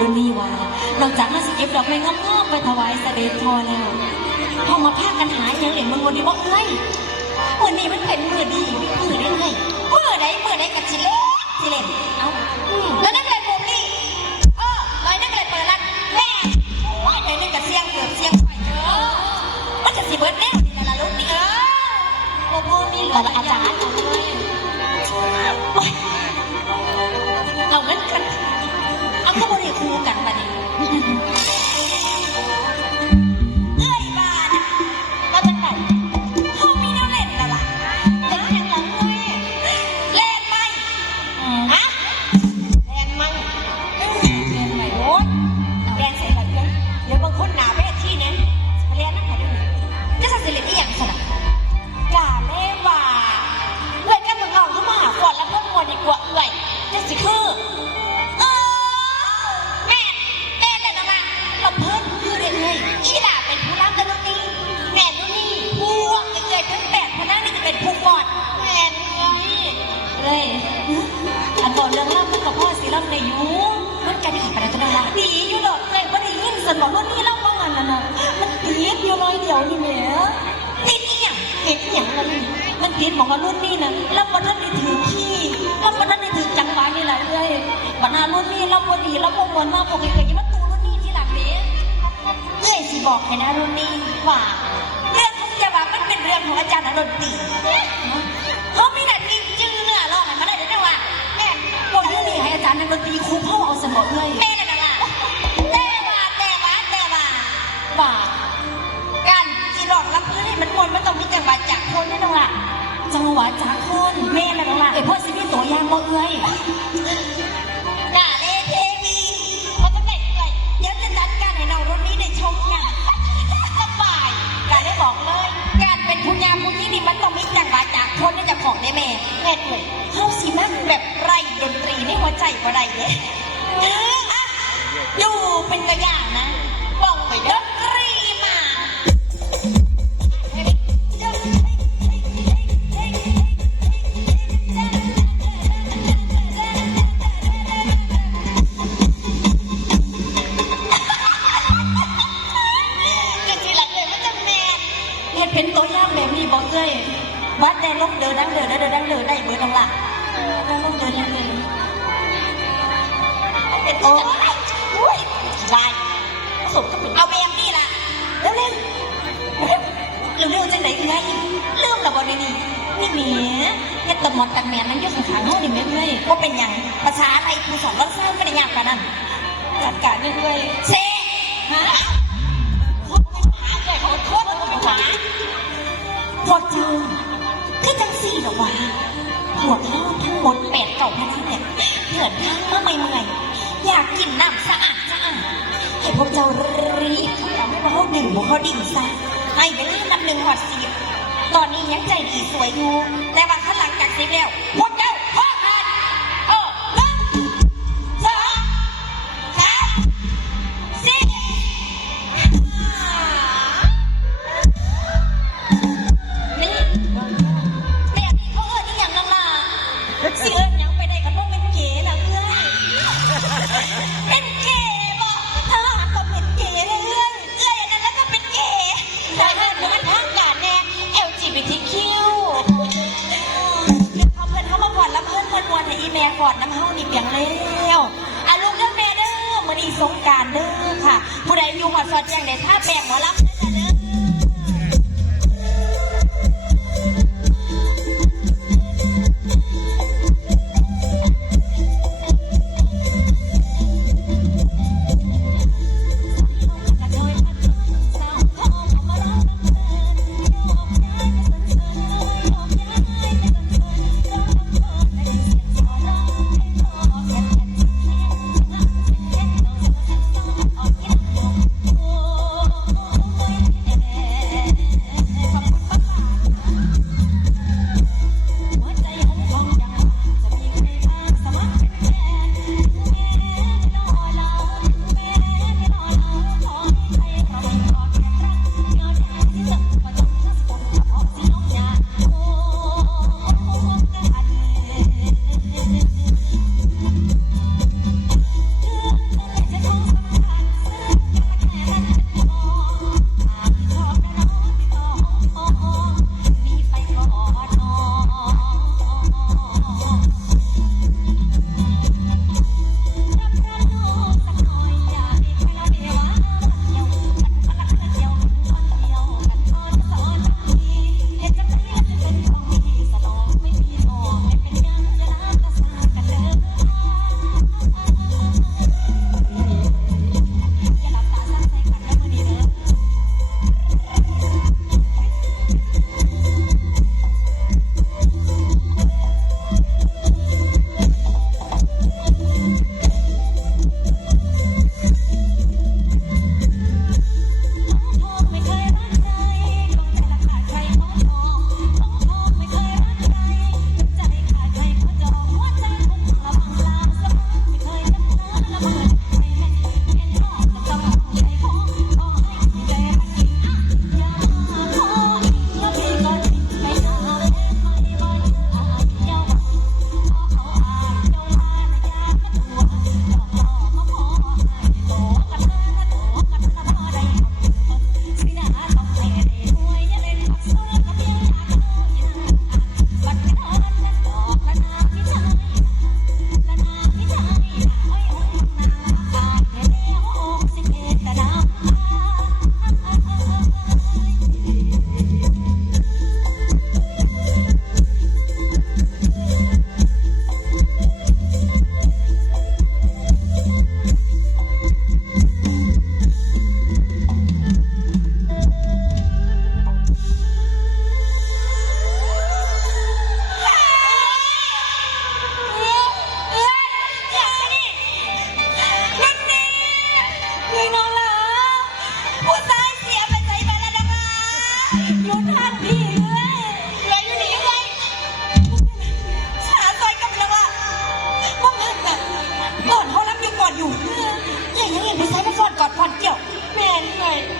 รุ่นนี้ว่านอกจากน่าสิเก็บดอกไม้งามๆไปถวายเสด็จพ่อแล้วพอมาพากันหาอย่างเหรียญมึงวันนี้บอกเอ้ยวันนี้มันเป็นมือดีมือได้ไงมือไหนกับชิเล่นเอาแล้วนั่นเลยผมนี่ลอยนั่นเลยเปิดร้านแม่ไอ้นั่นกับเสียงเกือบเสียงไฟมันจะสิเบิร์ดแน่นี่ละลูกนี่โอ้นี่เหรออาจารย์เอาเงินกันเอาก็บริคูกันมาดิเอ้ยบ้านเราจะไหนเขามีแนวเล่นแล้วล่ะเล่นยังหลังเลยเล่นไหมฮะเล่นไหมโอ๊ยเล่นเสร็จแล้วเดี๋ยวบางคนหนาเวทีเนี่ยเล่นนั่งไหนดูจะสั่งเสร็จเล่นอีหยังสนะอย่าเล่นว่าเล่นกันมึงเอาเข้ามาหาก่อนแล้วก็มัวดีกว่าเอ้ยจะสิคืออีหล่าเป็นผู้รับกันนี่แม่นู่นนี่ผู้ว่าเกิดทั้ง8พนักนี่จะเป็นผู้กอดแม่เลยอันต่อเรื่องล่ำมันกับพ่อสิล่ำในยูมันกันอีกประเด็นอะไรดีอยู่หรอกเลยว่าได้ยินสนบอกว่านี่เล่าว่างันน่ะมันติดอยู่น้อยเดียวนี่แม่ติดอีหยังนั่นมันติดบอกว่ารุ่นนี่นะล่ำวันนั้นได้ถือขี้ล่ำวันนั้นได้ถือจังหวะนี่แหละเลยบรรดารุ่นนี่ล่ำวันดีล่ำวันมวนมากปกติยังมาตูรุ่นนี่ที่หลังนี้เอ้ยสิบอกให้นะรุ่นนี้ว่าเรื่องทุกอย่างมันเป็นเรื่องของอาจารย์ดนตรีเขาไม่ได้กินจื้อเนื้อหรอกมันได้เดี๋ยวว่าแม่บอกเรื่องนี้ให้อาจารย์ดนตรีครูพ่อเอาสมองเลยแม่นั่นน่ะแต่ว่าการจีรอดรับพื้นให้มันมวนมันต้องมีจังหวะจากคนนั่นน่ะจังหวะจากคนแม่นั่นน่ะไอ้พ่อสิมีตัวยางบ่เอ้ยด่าเล่เทวีเขาจะได้เอ้ยเดี๋ยวจะจัดการให้น้องรุ่นนี้ได้ชมอย่างสบายการได้บอกเลยการเป็นผู้ยามผู้นี้นี่มันต้องมีจังหวะจากคนนี่จะของได้แม่เล่นเลยเข้าสินั่งแบบไรดนตรีในหัวใจก็ได้เนี่ยดูเป็นตัวอย่างนะบอกไปดนตรีมาเป็นตัวอย่างแบบนี้บอกเลยวัดแดงลงเดินดังเดินได้เบิร์ดังหลักลงเดินดังเดินเป็นตัวอุ้ยลายสมก็เป็นเอาแบบนี้ล่ะเร็วจังไหนไงเริ่มระบอบนี่เมียเฮ็ดตะมอดตันแมนนั่งอยู่ข้างๆเขาดิแม่เลยว่าเป็นอย่างภาษาไทยผู้สอนรักษาไม่ได้ยากกันนั่นจัดการด้วยเซ่ฮะพอเจอคือจังสี่หรอวะหัวข้าวทั้งหมด8 9 พนักเนี่ยเถื่อนทั้งมาใหม่อยากกินน้ำสะอาดให้พวกเจ้ารีบทำให้พวกเขาดื่มเขาดิ่งซะให้ไปรีบนับ1 หอด 10ตอนนี้ยังใจดีสวยอยู่แต่ว่าข้างหลังจาก10แล้วพวกเจ้าพ่อกัน1 2 3 4สิเอิญยังไปได้กับพวกเป็นเก๋ล่ะเพื่อนเป็นเก๋บอกถ้าหากว่าเป็นเก๋เลยเอ้ยนั่นแล้วก็เป็นเก๋แต่เพื่อนมันทางการแน่ LGBTQ นึกเขาเพื่อนเขามาก่อนแล้วเพื่อนวนให้อีแม่ก่อนน้ำเฮานี่เปียงแล้วลูกเด้อแม่เด้อมื้อนี้สงกรานต์เด้อค่ะผู้ใดอยู่หอดสอดแจ้งได้ท่าแป้งหมอลำ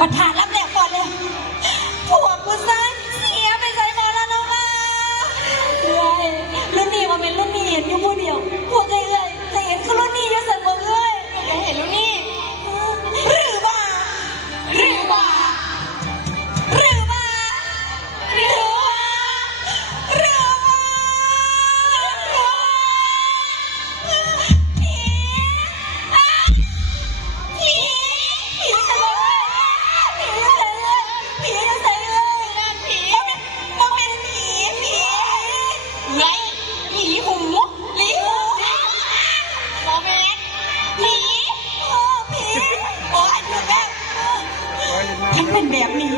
ประธานรับแล้วก่อนเลยพวกกูซ้ายเสียไปใส่มาแล้วน้องมาเอ้ยรุ่นนี้มาเป็นรุ่นนี้เห็นอยู่ผู้เดียวพวกเอ้ยแต่เห็นคือรุ่นนี้เยอะสันบอกเอ้ยอยากเห็นรุ่นนี้หรือว่าหรือว่าหรือว่าหรือว่าหรือว่าผีผีผีจะเลยผีจะใส่เลยผีมันเป็นผีไงผีหูผีหูโมเมนผีผีโอ้ยหนูแบบฉันเป็นแบบนี้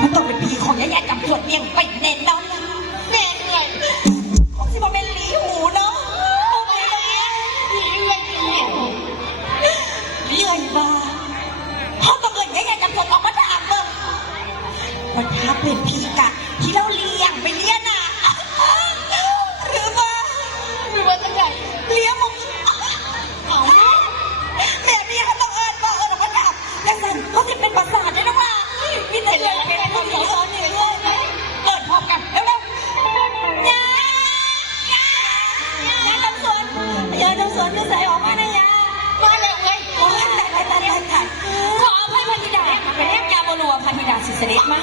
มันต้องเป็นผีของยายๆจำสวดเมี่ยงไปเน้นแล้วนะแน่เลยคงสิมาเป็นหลีหูเนาะโอ้ยผีเลยผีเลื่อยมาเขาต้องเอิญยายๆจำสวดออกมาถามเบิ่งมันถ้าเป็นผีกะที่เราเลี้ยงไปเลี้ยงน่ะหรือว่าจะไงเลี้ยงมึงเอาแบบนี้เขาต้องเอิญว่าเอิญออกมาถามแล้วสั่นเขาจะเป็นประสาทได้หรือเปล่ามีแต่เลยเป็นผู้หญิงซ้อนอยู่เลยเอิญพร้อมกันเร็วๆยาจำสวนจะใส่ออกมานะยามาเร็วเลยโอ้ยตายขออภัยพันธิดาเป็นเรียกยาบรัวพันธิดาสิเสด็จมาก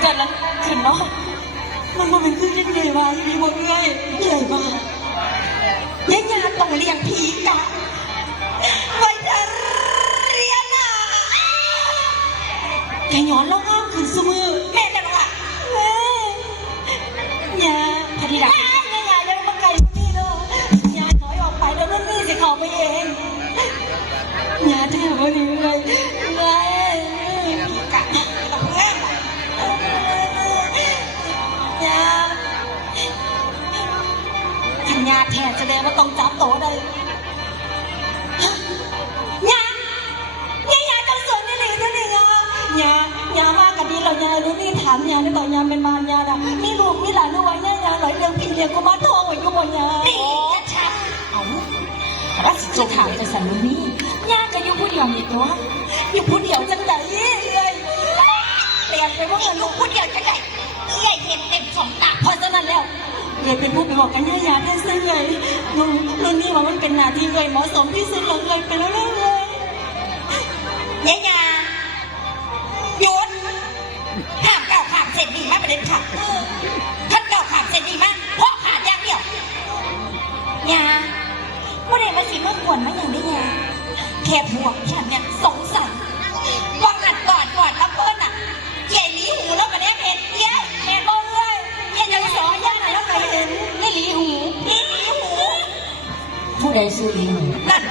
เกิดแล้วขึ้นเนาะมันมาเป็นขึ้นยังไงวะมีหมดเลยใหญ่มากยายาต้องเลี้ยงผีกะไว้จะเรียนอ่ะแกย้อนร้องห้ามขึ้นสมือแม่แต่ละแม่ยาพันธิดายายังมาไกลพี่เนาะยาถอยออกไปแล้วนั่นนี่สิเขาไปเองยาแทบวันนี้เลยผีกะต้องแง่ยาขันยาแทนแสดงว่าต้องจับโตได้ยาจำสวนนี่หรือยามากันดีเรายารู้นี่ถามยาได้ต่อยาเป็นมารยาดะมีลูกมีหลานด้วยยาหลอยเลี้ยงพี่เลี้ยงกูมาทองไว้กูบนยานี่ชัดเอาว่าสิจะถามจะสั่นนี่ยาก็อยู่ผู้เดียวนี่ตัวอยู่ผู้เดียวจังไหนเลยเปลี่ยนไปว่าลูกผู้เดียวจังไหนใหญ่เห็นเต็มสองตาพอจะนั้นแล้วเลยเป็นผู้ไปบอกกันยาแท้ซึ่งเลยรุ่นนี้ว่ามันเป็นหน้าที่เลยเหมาะสมที่สุดเลยไปแล้วเลยยาหยุดห้ามก้าวข้ามเส้นนี้มาประเด็นค่ะท่านก้าวข้ามเส้นนี้มาเพราะขาดอย่างเดียวยาเมื่อไรมาสิเมื่อควรมาอย่างนี้ยาแค่พวกฉันเนี่ยสงสัยว่าหัดก่อนรับเพิ่นอ่ะใหญ่หลีหูแล้วมาเนี่ยเห็นเย้แม่บอกเลยเย้จะสอนย่าไหนแล้วมาเห็นนี่หลีหูผู้ใดซื้อหลีหูนั่น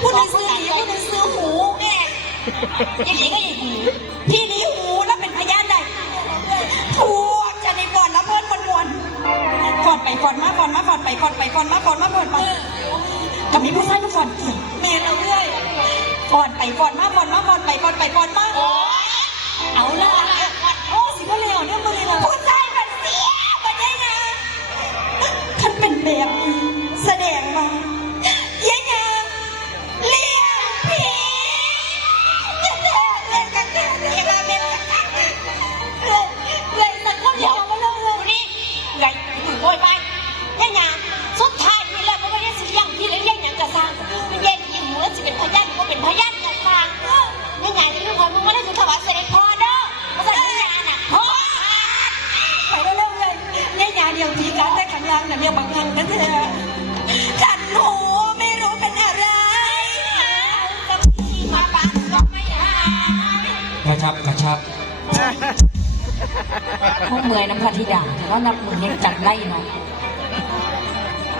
ผู้ใดซื้อหลีผู้ใดซื้อหูเนี่ยยังหลีก็ยังหูพี่หลีหูแล้วเป็นพยานใดพวกจะในก่อนรับเพิ่นวนก่อนไปก่อนมาก่อนมาก่อนไปก่อนไปก่อนมาก่อนมาก่อนมากับมีผู้ชายผู้ก่อนเกี่ยวแม่เราเลยก่อนไปก่อนมาก่อนมาก่อนไปก่อนไปก่อนมาเอาละโอ้สิพ่อเลี้ยวเนี่ยมือเราผู้ชายมันเสียมันได้ไงท่านเป็นแบบแสดงมาเยี่ยงเลี้ยงผีเล่นกันเลยสักคนเดียวมาเลยนี่ไงถึงโวยไปเนี่ยสุดท้ายนี่แหละไม่ได้สิยังที่เลี้ยงอย่างกระซังไม่เย็นยิ่งเหมือนจะเป็นพยานก็เป็นพยานกระซังเนี่ยที่ลูกคนมึงไม่ได้ถึงถวายเสด็จพ่อเด้อมาสั่งเนี่ยน่ะพ่อไปเร็วๆเลยเนี่ยเดียวทีการได้ขันยางน่ะเนี่ยบางครั้งนั่นเถอะฉันหูไม่รู้เป็นอะไรต้องที่มาบ้านก็ไม่หายกระชับพวกเมื่อยน้ำพัทธิดาแต่ว่านับมือยังจับได้เนาะ